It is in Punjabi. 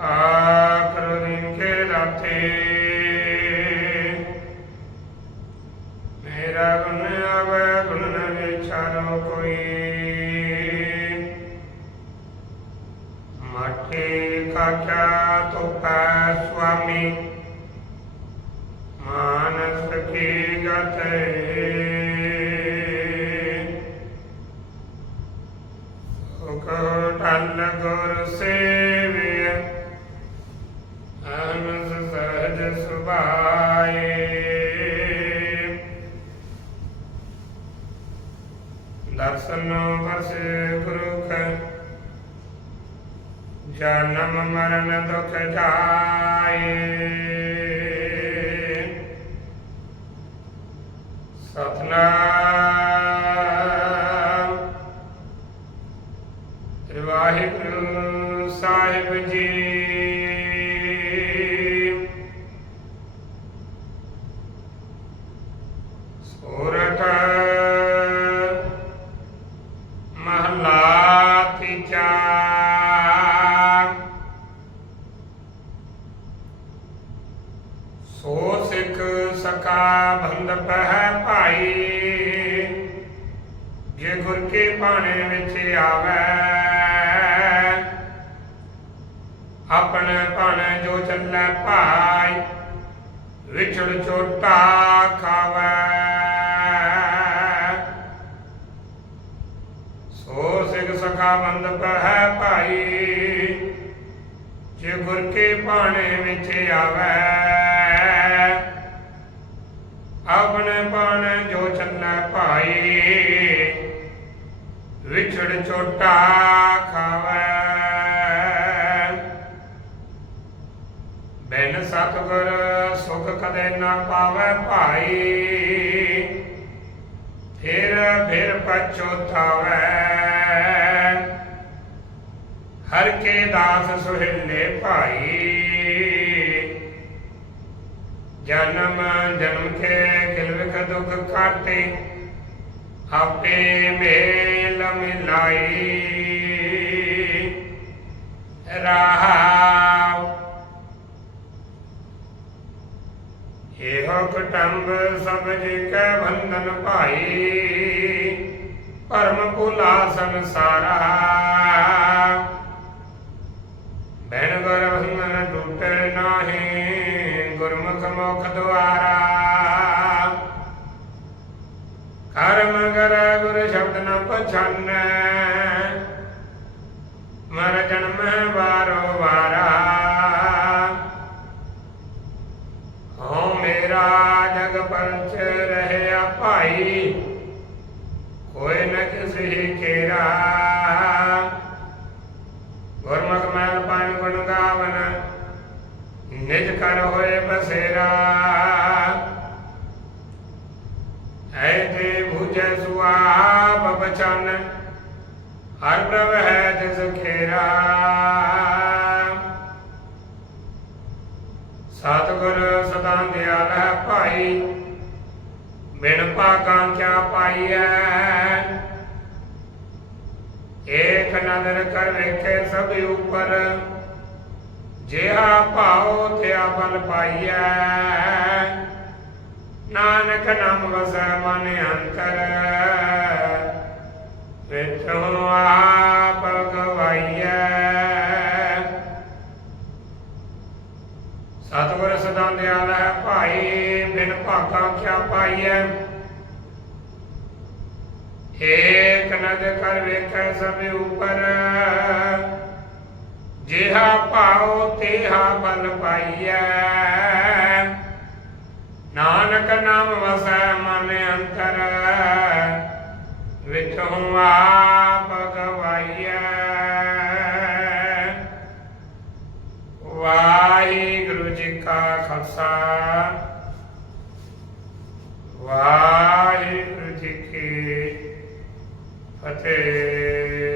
ਆਖਰ ਦਿਨ ਕੇ ਰਾਤੇ। ਮੇਰਾ ਗੁਣ ਆਵੇ, ਗੁਣ ਵਿਚਾਰੋ ਕੋਈ। ਮਾਠੇ ਕਾਚਾ ਤੋਪੈ ਸੁਆਮੀ। ਮਾਨਸ ਕੀ ਗਤੇ। ਸੁਖ ਟਲ ਗੁਰ ਸੇਵਿਆ ਸਹਜ ਦਰਸ਼ਨ ਵਰਸ ਗੁਰੂ ਕੈ ਜਨਮ ਮਰਨ ਦੁਖ ਜਾਏ ਸਤਨਾਮ ਵਾਹਿਗੁਰੂ ਸਾਹਿਬ ਜੀ ਮਹਲਾ ਸੋ ਸਿੱਖ ਸਕਾ ਬੰਦ ਪਹਿ ਭਾਈ, ਜੇ ਗੁਰ ਕੇ ਬਾਣੇ ਵਿੱਚ ਆਵੇ ਆਪਣੇ ਭਾਣੇ ਜੋ ਚੱਲੇ ਭਾਈ, ਵਿਛੜ ਛੋਟਾ ਖਾਵੇ। ਸਿੱਖ ਸਖਾ ਬੰਦ ਪਹਿ ਭਾਈ। ਜੇ ਗੁਰ ਕੇ ਬਾਣੇ ਵਿੱਚ ਆਵੇ ਆਪਣੇ ਬਾਣੇ ਜੋ ਚੱਲੇ ਭਾਈ। ਵਿਛੜ ਛੋਟਾ ਖਾਵੇ। ਬਿਨ ਸਤਗੁਰ ਸੁਖ ਕਦੇ ਨਾ ਪਾਵੇ ਭਾਈ। ਫਿਰ ਫਿਰ ਪਛੋਤਾਵੇ ਹਰ ਕੇ ਦਾਸ ਸੁਹਿਲੇ ਭਾਈ। ਜਨਮ ਜਨਮ ਕੇ ਕਿਲਵਿਕ ਦੁਖ ਕਾਟੇ ਆਪੇ ਮੇਲ ਮਿਲਾਈ। ਰਹਾਉ ਇਹੋ ਕੁਟੰਬ ਸਭ ਕੈ ਬੰਧਨ ਭਾਈ। ਪਰਮ ਭੁਲਾ ਸੰਸਾਰਾ ਬੈਣ ਗੁਰ ਬੰਧਨ ਟੂਟੇ ਨਾਹੀ ਗੁਰਮੁਖ ਮੁਖ ਦੁਆਰਾ। ਕਰਮ ਕਰ ਗੁਰ ਸ਼ਬਦ ਨ ਪਛਾਨੈ। ਮਰ ਜਨਮ ਵਾਰੋ ਵਾਰਾ। ਹੋ ਮੇਰਾ ਜਗ ਪੰਚ ਰਹਿਆ ਭਾਈ। ਕੋਈ ਨ ਕਿਸੇ ਕੇਰਾ ਗੁਰਮੁਖ ਮੈਲ ਪਾਣ ਗੁਣ ਗਾਵਨ ਨਿਜ ਕਰ ਹੋਏ ਬਸੇਰਾ ਐ ਤੇ ਭੁਜੈ ਸੁਆਬ ਬਚਨ, ਹਰ ਪ੍ਰਭ ਹੈ ਜਿਸ ਖੇਰਾ। ਸਤਿਗੁਰ ਸਦਾ ਦਿਆਲ ਹੈ ਭਾਈ, ਬਿਨ ਭਾਗਾਂ ਕਿਆ ਪਾਈਐ। ਏਕ ਨਦਰ ਕਰ ਵੇਖੇ ਸਭ ਉਪਰ ਜਿਹਾ ਭਾਉ ਥਿਆ ਬਲ ਪਾਈਐ। ਨਾਨਕ ਨਾਮ ਵਸੈ ਮਨ ਅੰਤਰ। ਵਿਚੋਂ ਆਪ ਗਵਾਈਐ। ਸਤਿਗੁਰ ਸਦਾ ਦਿਆਲ ਹੈ ਭਾਈ, ਬਿਨ ਭਾਗਾ ਕਿਆ ਪਾਈਐ? ਏਕ ਨਦ ਕਰ ਵੇਖੈ ਸਭ ਉਪਰ। ਜਿਹਾ ਭਾਉ ਤੇਹਾ ਬਲ ਪਾਈਐ। ਨਾਨਕ ਨਾਮ ਵਸੈ ਮਨ ਅੰਤਰ ਵਿਚੋਂ ਆਪ ਗਵਾਈਐ। ਵਾਹਿਗੁਰੂ ਜੀ ਕਾ ਖਾਲਸਾ, ਵਾਹਿਗੁਰੂ ਜੀ ਕੀ ਫਤਿਹ।